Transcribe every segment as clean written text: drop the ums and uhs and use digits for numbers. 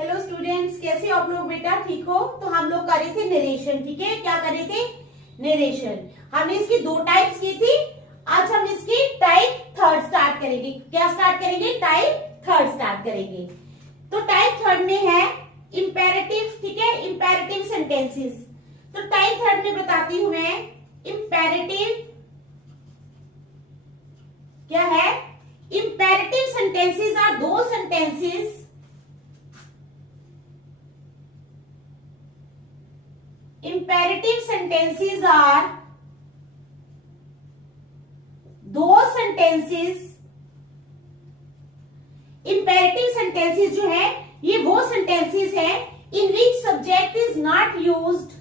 Hello students, कैसे हो आप लोग? बेटा ठीक हो? तो हम लोग कर रहे थे नरेशन। ठीक है, क्या कर रहे थे? नरेशन। हमने इसकी दो टाइप्स की थी। आज हम इसकी टाइप थर्ड स्टार्ट करेंगे। क्या स्टार्ट करेंगे? टाइप थर्ड स्टार्ट करेंगे। तो टाइप थर्ड में है इंपेरेटिव। ठीक है, इंपेरेटिव सेंटेंसेस। तो टाइप थर्ड में बताती हूं मैं इंपेरेटिव क्या है। Imperative sentences are two sentences imperative sentences are those sentences। imperative sentences जो है ये वो sentences है in which subject is not used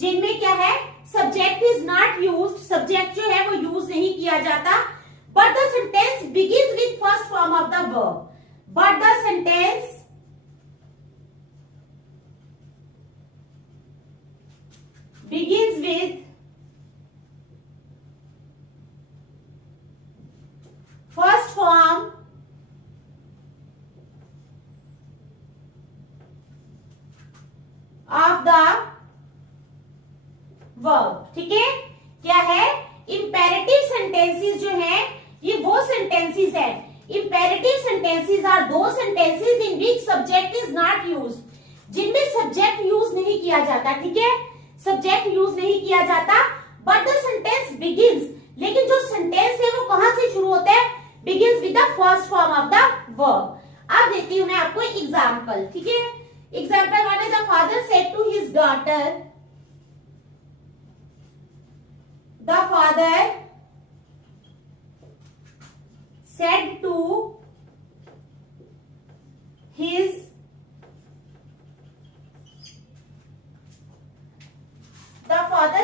जिनमें क्या है, subject is not used, subject जो है वो यूज नहीं किया जाता, but the sentence begins with first form of the verb. But the sentence begins with first form of the verb. ठीक है, क्या है? इंपेरेटिव सेंटेंसेस जो है ये वो सेंटेंसेस है। Imperative sentences are two sentences in which subject is not used, जिनमें सब्जेक्ट यूज नहीं किया जाता। ठीक है, सब्जेक्ट यूज नहीं किया जाता, बट द सेंटेंस बिगिंस, लेकिन जो सेंटेंस है वो कहां से शुरू होता है? Begins with the first form of the verb. अब देती हूं मैं आपको एग्जाम्पल। ठीक है, एग्जाम्पल वन है the father said to his daughter. The father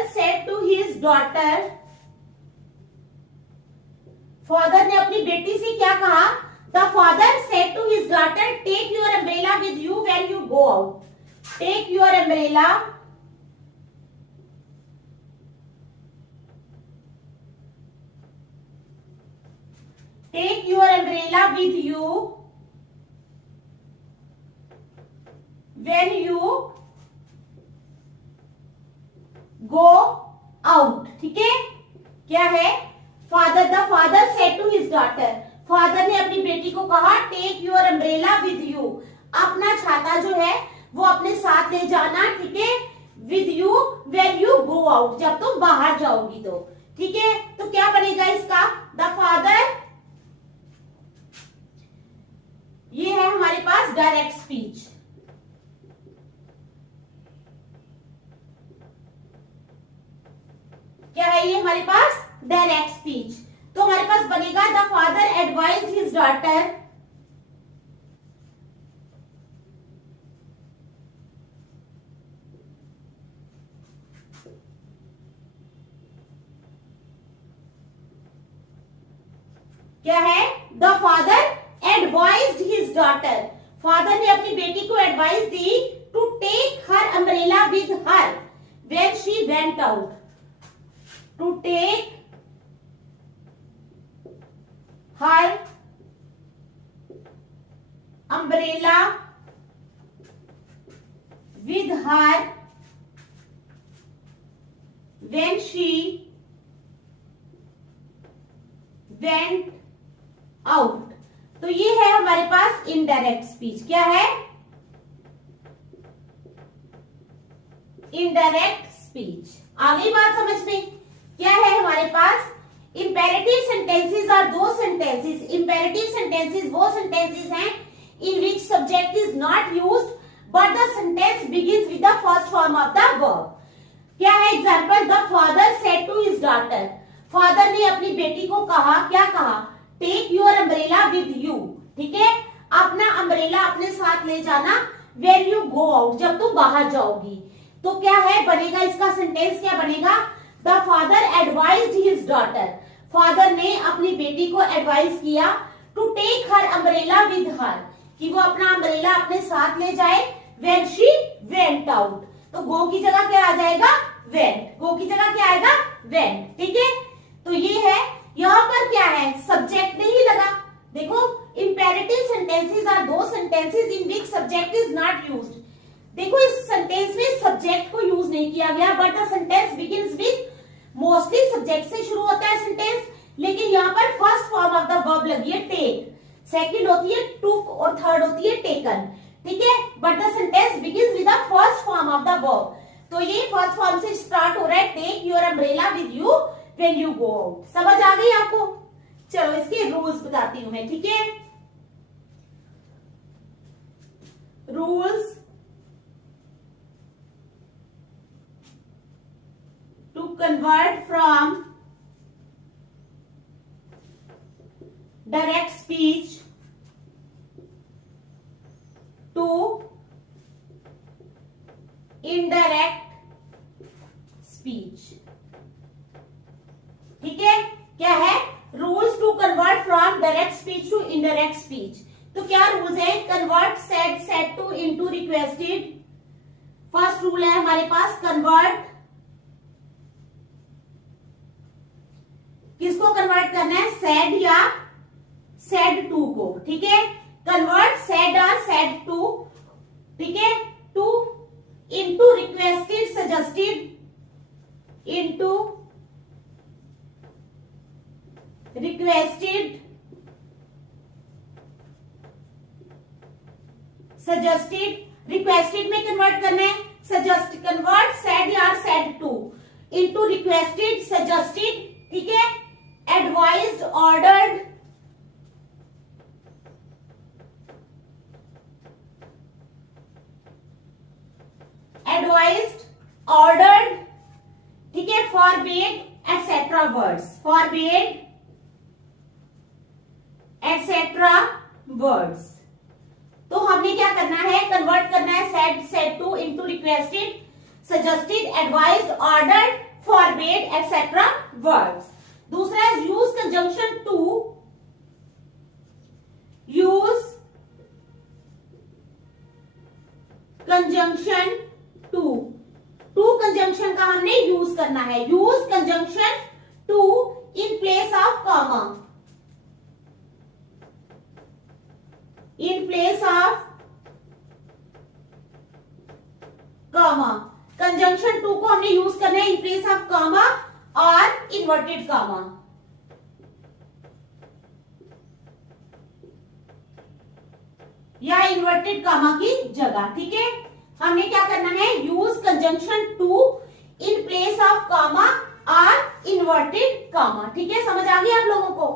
said to his daughter। Father ने अपनी बेटी से क्या कहा? The father said to his daughter, take your umbrella with you when you go out। Take your umbrella with you when you go out। ठीक है, क्या है? The father said to his daughter, father ने अपनी बेटी को कहा take your umbrella with you, अपना छाता जो है वो अपने साथ ले जाना। ठीक है, with you when you go out, जब तुम बाहर जाओगी तो। ठीक है, तो क्या बनेगा इसका? द फादर, ये है हमारे पास डायरेक्ट स्पीच। क्या है ये हमारे पास? Direct speech. तो हमारे पास बनेगा the father advised his daughter क्या है? The father advised his daughter, father ने अपनी बेटी को एडवाइस दी to take her umbrella with her when she went out. To take her umbrella with her when she went out. तो ये है हमारे पास इनडायरेक्ट स्पीच। क्या है? Indirect speech. आ गई बात समझ में? क्या है हमारे पास? Imperative sentences are two sentences. Imperative sentences वो सेंटेंसेस हैं in which subject is not used, but the sentence begins with the first form of the verb. क्या है example? The father said to his daughter, father ने अपनी बेटी को कहा, क्या कहा? Take your umbrella with you. ठीक है, अपना अम्ब्रेला अपने साथ ले जाना व्हेन यू गो आउट, जब तुम बाहर जाओगी। तो क्या है बनेगा इसका सेंटेंस? क्या बनेगा? The father advised his daughter, father ने अपनी बेटी को एडवाइस किया to take her umbrella with her, कि वो अपना अम्ब्रेला अपने साथ ले जाए व्हेन शी वेंट आउट। तो गो की जगह क्या आ जाएगा, वेंट। गो की जगह क्या आएगा, वेंट। ठीक है, तो ये है। यहां पर क्या है, सब्जेक्ट नहीं लगा। देखो, imperative sentences are two sentences in which subject is not used. देखो, इस सेंटेंस में सब्जेक्ट को यूज नहीं किया गया, but the sentence begins with, mostly subject से शुरू होता है सेंटेंस, लेकिन यहाँ पर first form of the verb लगी है टेक, सेकंड होती है टुक और थर्ड होती है टेकन। ठीक है, but the sentence begins with the first form of the verb. तो ये फर्स्ट फॉर्म से स्टार्ट हो रहा है, take your umbrella with you when you go out. समझ आ गई आपको? चलो इसके रूल्स बताती हूं मैं। ठीक है, rules to convert from direct speech to indirect speech. ठीक है, क्या है, rules to convert from direct speech to indirect speech. तो क्या रूल्स है, convert said, said to into requested. First rule है हमारे पास, कन्वर्ट, किसको कन्वर्ट करना है, सेड या सेड टू को। ठीक है, कन्वर्ट सेड और सेड टू, ठीक है, to into requested, suggested, into requested, suggested. Requested में कन्वर्ट करना है, सजेस्ट, कन्वर्ट सेड या said to into requested, suggested. ठीक है, एडवाइज्ड, ऑर्डर्ड, एडवाइज्ड, ऑर्डर्ड। ठीक है, forbade etcetera words, forbade etcetera words. तो हमने क्या करना है, कन्वर्ट करना है said, said to into requested, suggested, advised, ordered, forbade etcetera words. दूसरा है use conjunction to, use conjunction to, to conjunction का हमने यूज करना है, use conjunction to in place of comma, in place of comma. Conjunction to को हमने use करना है इन प्लेस ऑफ कॉमा और इन्वर्टेड कॉमा। या इन्वर्टेड कॉमा की जगह। ठीक है, हमने क्या करना है, use conjunction to in place of comma और इन्वर्टेड कॉमा। ठीक है, समझ आ गई आप लोगों को?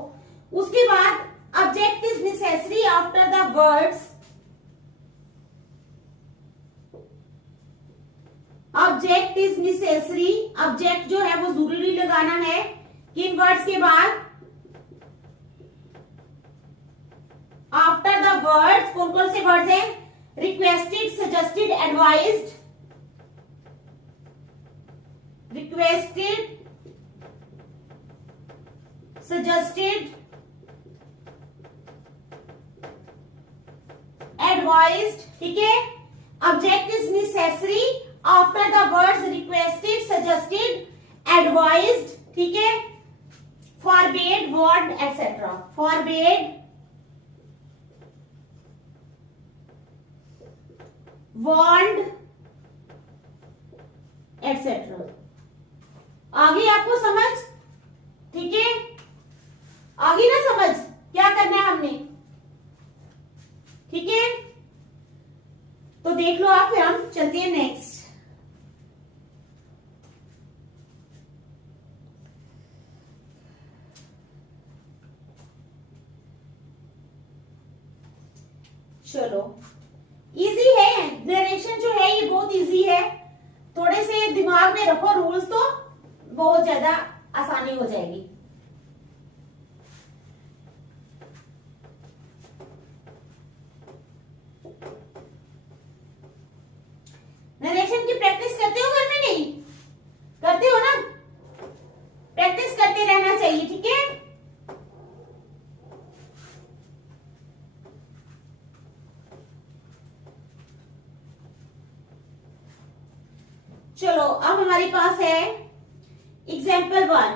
उसके बाद object is necessary after the words, object is necessary, object जो है वो जरूरी लगाना है किन वर्ड्स के बाद, आफ्टर द वर्ड्स। कौन कौन से वर्ड्स हैं, requested, suggested, advised, requested, suggested, advised. ठीक है, object is necessary after the words requested, suggested, advised. ठीक है, forbade, warned etcetera, forbade, warned etcetera. आ गई आपको समझ? ठीक है, आ गई ना समझ क्या करना है हमने? ठीक है, तो देख लो आप, फिर हम चलते हैं नेक्स्ट। चलो, इजी है, नरेशन जो है ये बहुत इजी है। थोड़े से दिमाग में रखो रूल्स तो बहुत ज्यादा आसानी हो जाएगी। नरेशन की प्रैक्टिस करते हो घर में? नहीं करते हो ना? प्रैक्टिस करते रहना चाहिए। ठीक है, चलो अब हमारे पास है एग्जाम्पल 1।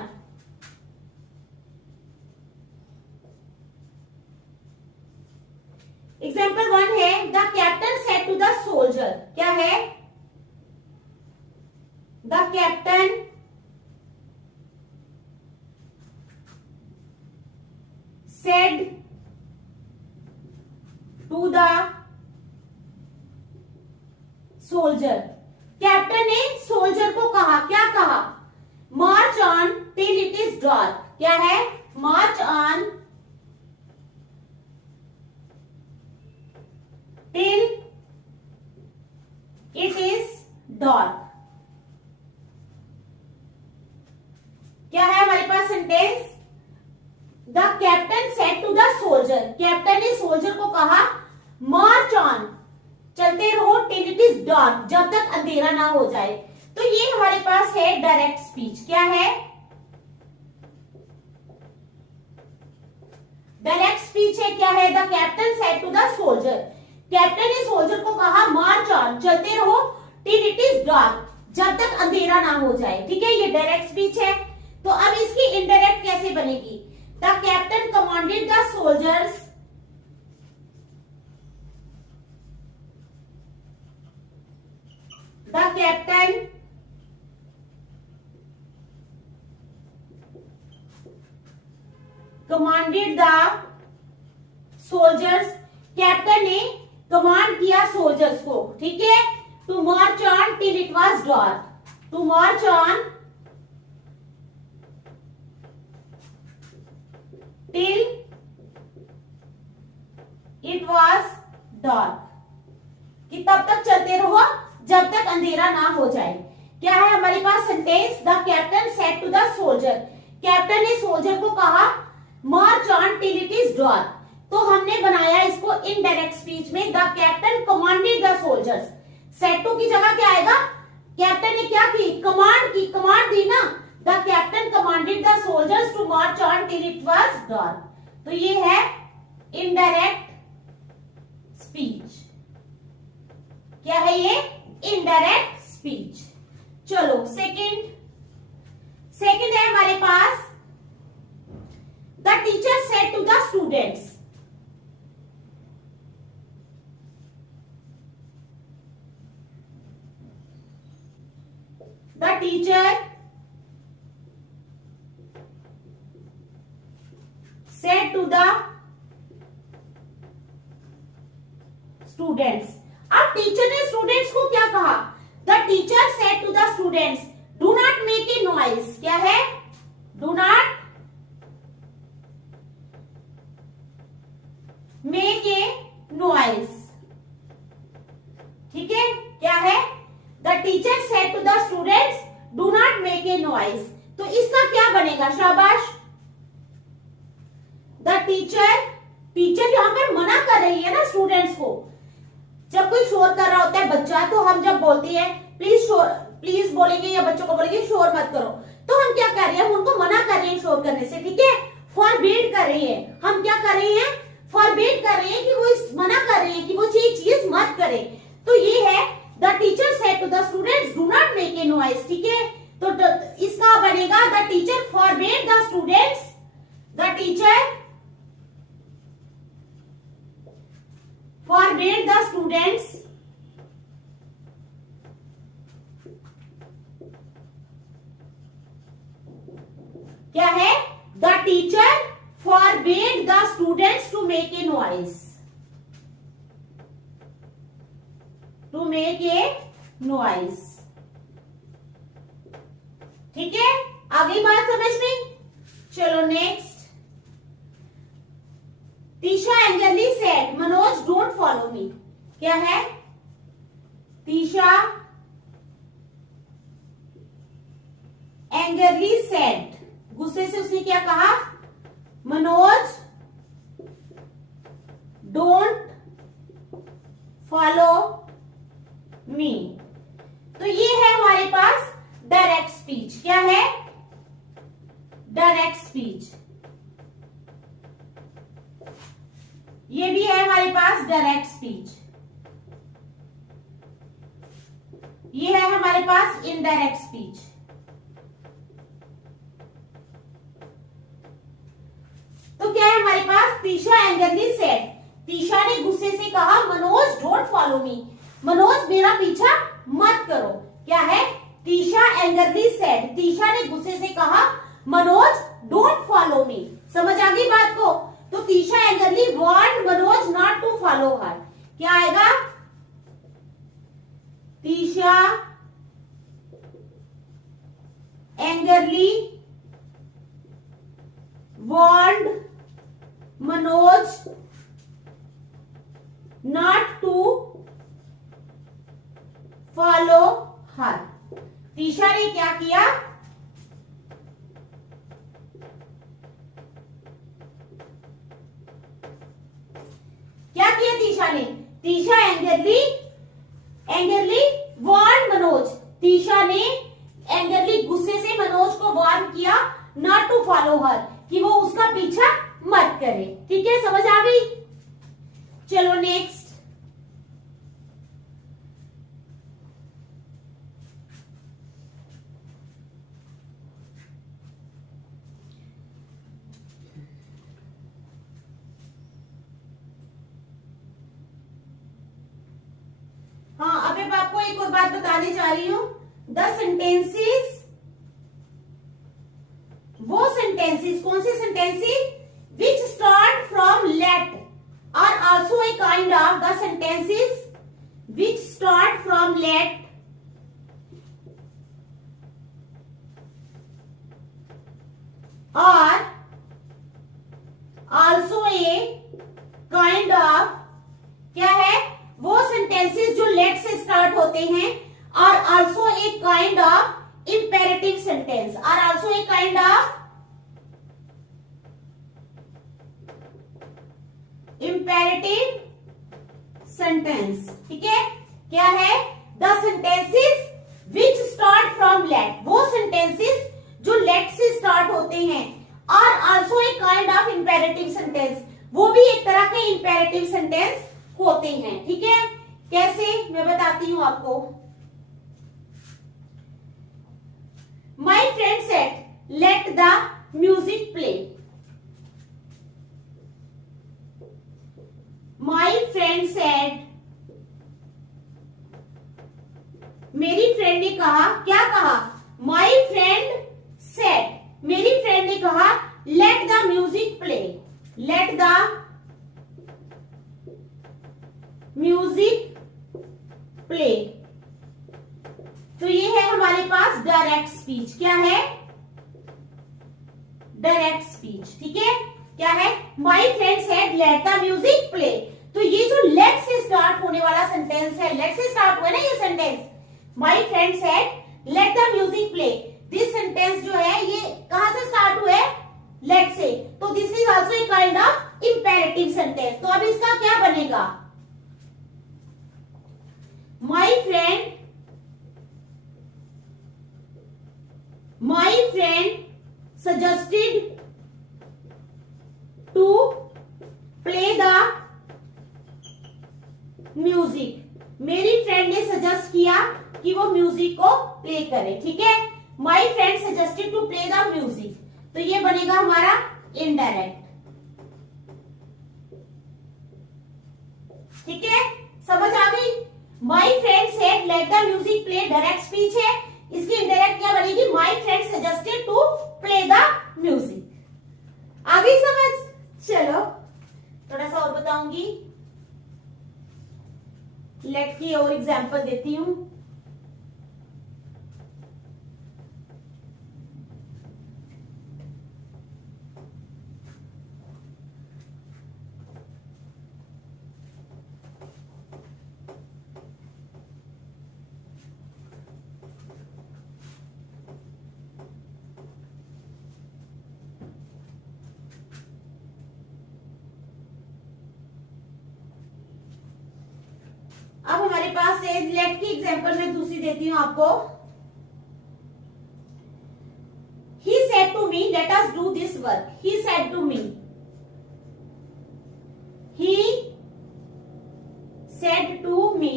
एग्जाम्पल 1 है the captain said to the soldier. क्या है? The captain said to the soldier. Captain ने सोल्जर को कहा, क्या कहा? March on till it is dark. क्या है? March on till it is dark. क्या है हमारे पास sentence? The captain said to the soldier. Captain ने सोल्जर को कहा मार्च ऑन, चलते रहो, टिल इट इज डार्क, जब तक अंधेरा ना हो जाए। तो ये हमारे पास है डायरेक्ट स्पीच। क्या है? डायरेक्ट स्पीच है। क्या है? The captain said to the soldier. Captain ने सोल्जर को कहा मार्च ऑन, चलते रहो, टिल इट इज डार्क, जब तक अंधेरा ना हो जाए। ठीक है, ये डायरेक्ट स्पीच है। तो अब इसकी इनडायरेक्ट कैसे बनेगी? The captain commanded the soldiers The captain commanded the soldiers। Captain ने कमांड किया सोल्जर्स को, ठीक है, to march on till it was dark. To march on till it was dark, कि तब तक चलते रहो जब तक अंधेरा ना हो जाए। क्या है हमारे पास sentence? The captain said to the soldier. Captain ने सोल्जर को कहा march on till it is dark. तो हमने बनाया इसको इनडायरेक्ट स्पीच में, the captain commanded the soldiers. Said to की जगह क्या आएगा? कैप्टन ने क्या की? कमांड की, कमांड दी ना। The captain commanded the soldiers to march on till it was dark. तो ये है इनडायरेक्ट स्पीच। क्या है ये? Indirect speech. चलो सेकंड है हमारे पास the teacher said to the students. The teacher said to the students. अब टीचर ने स्टूडेंट्स को क्या कहा? The teacher said to the students do not make a noise. क्या है? Do not make a noise. ठीक है, क्या है? The teacher said to the students do not make a noise. तो इसका क्या बनेगा? शाबाश। द टीचर यहां पर मना कर रही है ना स्टूडेंट्स को। जब कोई शोर कर रहा होता है बच्चा, तो हम जब बोलते हैं प्लीज बोलेंगे या बच्चों को बोलेंगे शोर मत करो, तो हम क्या कर रहे हैं? हम उनको मना कर रहे हैं शोर करने से। ठीक है, फॉरबिड कर रहे हैं। हम क्या कर रहे हैं? फॉरबिड कर रहे हैं, कि वो मना कर रहे हैं कि वो चीज मत करे। तो ये है the teacher said to the students do not make a noise. ठीक है, तो इसका बनेगा the teacher forbid the students. The teacher forbade the students क्या है? The teacher forbade the students to make a noise. To make a noise. ठीक है, आ गई बात समझ में? चलो next. Tisha angrily said Manoj don't follow me. क्या है? तीशा एंग्रली सेड, गुस्से से उसने क्या कहा? मनोज डोंट फॉलो मी। तो ये है हमारे पास डायरेक्ट स्पीच। क्या है? Direct speech. ये भी है हमारे पास डायरेक्ट स्पीच। ये है हमारे पास इनडायरेक्ट स्पीच। तो क्या है हमारे पास, तीशा एंग्रली सेड, तीशा ने गुस्से से कहा मनोज डोंट फॉलो मी, मनोज मेरा पीछा मत करो। क्या है, तीशा एंग्रली सेड, तीशा ने गुस्से से कहा मनोज डोंट फॉलो मी। समझ आ गई बात को? तो Tisha angrily want Manoj not to follow her. क्या आएगा, Tisha angrily want Manoj not to follow her. Tisha ने क्या किया, क्या किया तीशा ने, तीशा एंग्रली वार्न मनोज, तीशा ने एंग्रली गुस्से से मनोज को वार्न किया नॉट टू फॉलो हर, कि वो उसका पीछा मत करे। ठीक है, समझ आ गई? चलो नेक्स्ट। हाँ, अब मैं आपको एक और बात बताने जा रही हूं। द सेंटेंसेस, वो सेंटेंसेस, कौन सी sentences, which start from let are also a kind of, the sentences which start from let are also a kind of, क्या है, वो सेंटेंसेस जो लेट से स्टार्ट होते हैं, are also a kind of imperative sentence, are also a kind of imperative sentence. ठीक है, क्या है, the sentences which start from let, वो सेंटेंसेस जो लेट से स्टार्ट होते हैं, are also a kind of imperative sentence, वो भी एक तरह के इंपेरेटिव सेंटेंस होते हैं। ठीक है, कैसे, मैं बताती हूं आपको। माई friend said let the music play, my friend said, मेरी फ्रेंड ने कहा, क्या कहा, माई फ्रेंड सेड, मेरी फ्रेंड ने कहा late the music play, late the music play. तो ये है हमारे पास डायरेक्ट स्पीच। क्या है, डायरेक्ट स्पीच। ठीक है, क्या है, my friend said let the music play. तो ये जो लेट से स्टार्ट होने वाला सेंटेंस है, लेट से स्टार्ट हुआ ना ये sentence, my friend said let the music play, this sentence जो है ये कहां से स्टार्ट हुआ है, लेट से। तो this is also a kind of imperative sentence. तो अब इसका क्या बनेगा, my friend suggested to play the music, मेरी फ्रेंड ने सजेस्ट किया कि वो म्यूजिक को प्ले करे। ठीक है, my friend suggested to play the music, तो ये बनेगा हमारा इनडायरेक्ट। ठीक है, समझ आ गई? My friend said let the music play direct speech है, इसकी इनडायरेक्ट क्या बनेगी, my friend suggested to play the music. आ गई समझ? चलो थोड़ा सा और बताऊंगी, लेट की और एग्जांपल देती हूं। अब हमारे पास है लेट की एग्जांपल में दूसरी देती हूं आपको। He said to me, let us do this work. He said to me. He said to me.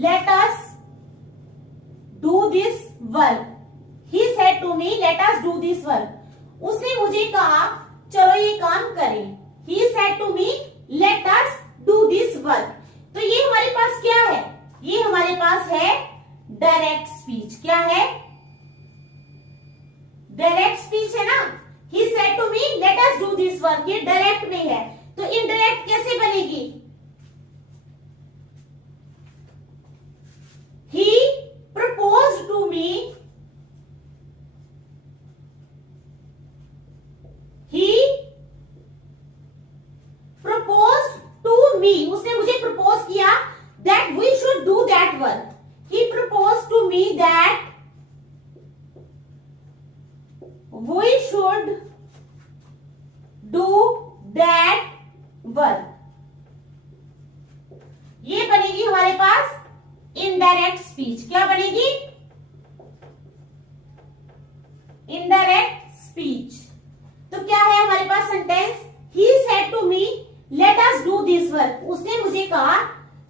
Let us do this work. He said to me let us do this work. उसने मुझे कहा चलो ये काम करें। He said to me let us do this work. तो ये हमारे पास क्या है? ये हमारे पास है डायरेक्ट स्पीच। क्या है? डायरेक्ट स्पीच है ना। He said to me let us do this work, ये डायरेक्ट में है। तो इनडायरेक्ट कैसे बनेगी? He proposed to me, he proposed to me, उसने मुझे प्रपोज किया that we should do that work. He proposed to me that we should do that work। ये बनेगी हमारे पास इनडायरेक्ट स्पीच। क्या बनेगी? Indirect speech. तो क्या है हमारे पास sentence? He said to me let us do this work. उसने मुझे कहा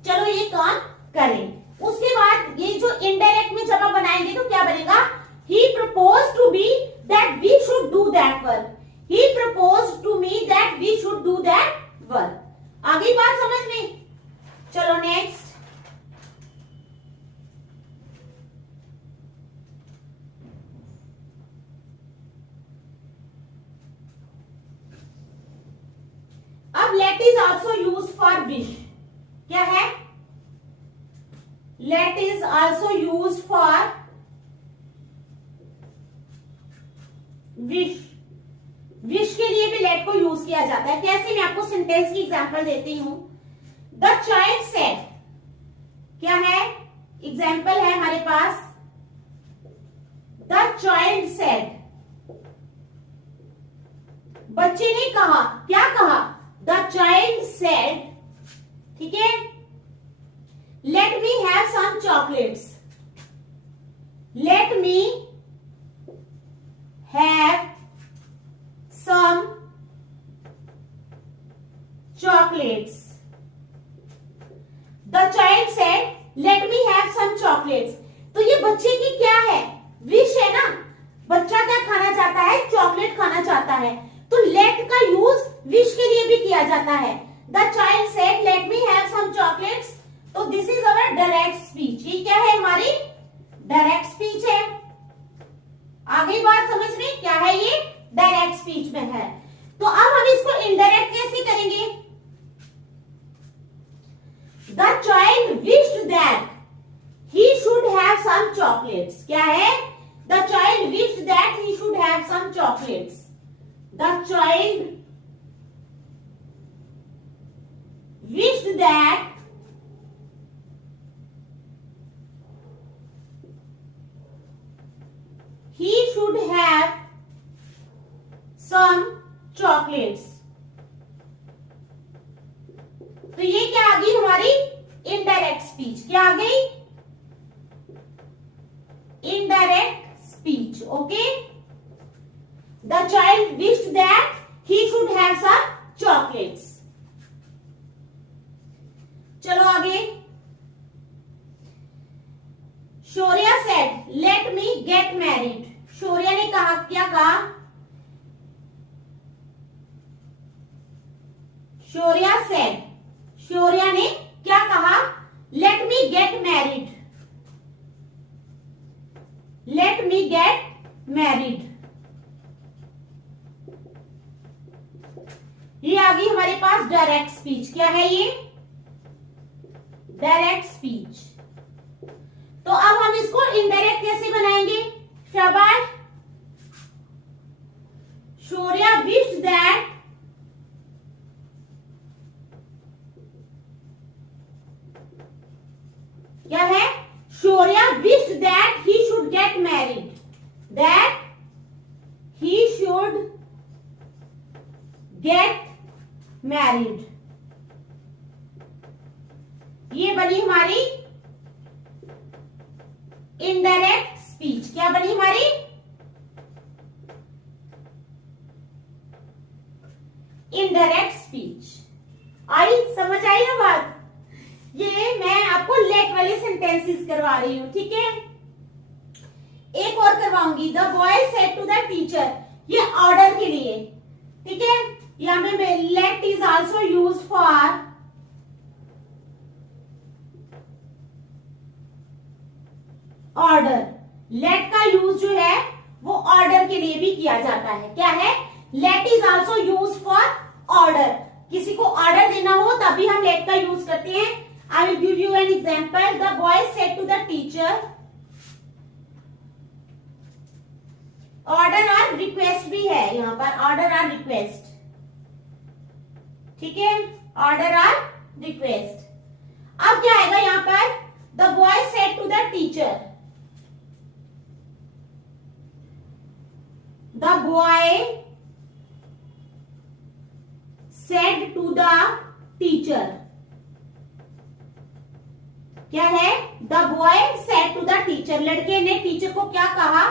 चलो ये काम करें। उसके बाद ये जो इनडायरेक्ट में जब आप बनाएंगे तो क्या बनेगा? He proposed to me that we should do that work। He proposed to me that we should do that work। आगे बात समझ में? चलो नेक्स्ट। अब let is also used for wish। क्या है? Let is also used for wish. Wish के लिए भी लेट को यूज किया जाता है। कैसे? मैं आपको सेंटेंस की एग्जांपल देती हूं। The child said. क्या है? एग्जांपल है हमारे पास द चाइल्ड सेड। बच्चे ने कहा। क्या कहा? द चाइल्ड सेड, ठीक है, let me have some chocolates. Let me have some chocolates। The child said, "Let me have some chocolates।" तो ये बच्चे की क्या है? विश है ना। बच्चा क्या खाना चाहता है? चॉकलेट खाना चाहता है। तो लेट का यूज विश के लिए भी किया जाता है। The child said, "Let me have some chocolates।" तो this is our direct speech. ये क्या है? हमारी डायरेक्ट स्पीच है। आगे बात समझ में? क्या है ये? डायरेक्ट स्पीच में है। तो अब हम इसको इनडायरेक्ट कैसे करेंगे? The child wished that he should have some chocolates. क्या है? The child wished that he should have some chocolates. The child wished that he should have some chocolates। तो ये क्या आ गई हमारी? Indirect speech. क्या आ गई? Indirect speech. Okay. The child wished that he should have some chocolates. चलो आगे। Shaurya said let me get married. Shaurya ने कहा। क्या कहा? शौर्या सेड, शौर्या ने क्या कहा? Let me get married. Late me get married. ये आ गई हमारे पास डायरेक्ट स्पीच। क्या है ये? Direct speech. तो अब हम इसको इनडायरेक्ट कैसे बनाएंगे? शाबाश। शौर्या विश्ड दैट क्या है? Shaurya wished that he should get married. That he should get married. ये बनी हमारी इनडायरेक्ट स्पीच। क्या बनी हमारी? Indirect speech. आई समझ आई ना बात? ये मैं आपको लेट वाले सेंटेंसेस करवा रही हूँ, ठीक है। एक और करवाऊंगी, the boy said to the teacher, ये ऑर्डर के लिए, ठीक है। यहां पे let is also use for order. Let का यूज जो है वो ऑर्डर के लिए भी किया जाता है। क्या है? Let is also use for order. किसी को ऑर्डर देना हो तभी हम लेट का यूज करते हैं। I will give you an example, the boy said to the teacher, order और रिक्वेस्ट भी है यहां पर, ऑर्डर और रिक्वेस्ट, ठीक है, ऑर्डर और रिक्वेस्ट। अब क्या आएगा यहां पर, the boy said to the teacher, the boy said to the teacher. क्या है? The boy said to the teacher, लड़के ने टीचर को क्या कहा?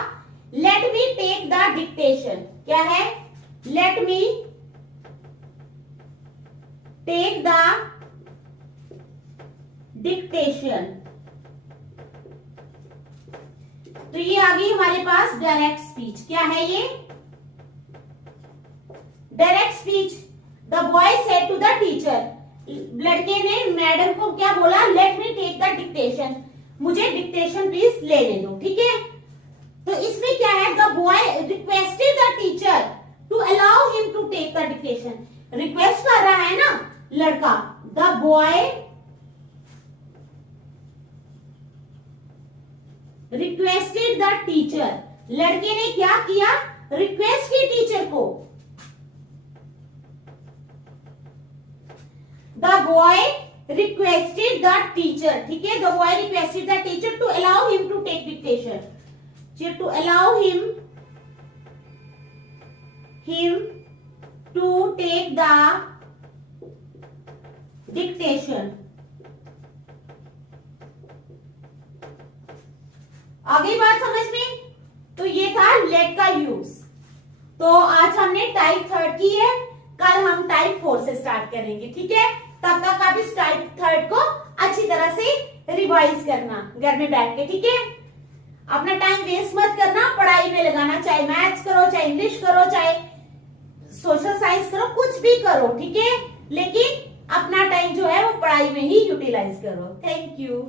Let me take the dictation. क्या है? Let me take the dictation. तो ये आ गई हमारे पास डायरेक्ट स्पीच। क्या है ये? Direct speech. The boy said to the teacher, लड़के ने मैडम को क्या बोला? Let me take the dictation, मुझे डिक्टेशन प्लीज लेने दो, ठीक है। तो इसमें क्या है? The boy requested the teacher to allow him to take the dictation. Request कर रहा है ना लड़का, the boy requested the teacher, लड़के ने क्या किया? रिक्वेस्ट की टीचर को। The boy requested the teacher, ठीक है, the boy requested the teacher to allow him to take dictation, to allow him to take the dictation। आगे बात समझ में? तो ये था लेट का यूज। तो आज हमने टाइप 3 की है, कल हम टाइप 4 से स्टार्ट करेंगे, ठीक है। तब तक आप इस टाइप 3 को अच्छी तरह से रिवाइज करना घर में बैठ के, ठीक है। अपना टाइम वेस्ट मत करना, पढ़ाई में लगाना, चाहे मैथ्स करो, चाहे इंग्लिश करो, चाहे सोशल साइंस करो, कुछ भी करो, ठीक है। लेकिन अपना टाइम जो है वो पढ़ाई में ही यूटिलाइज करो। Thank you.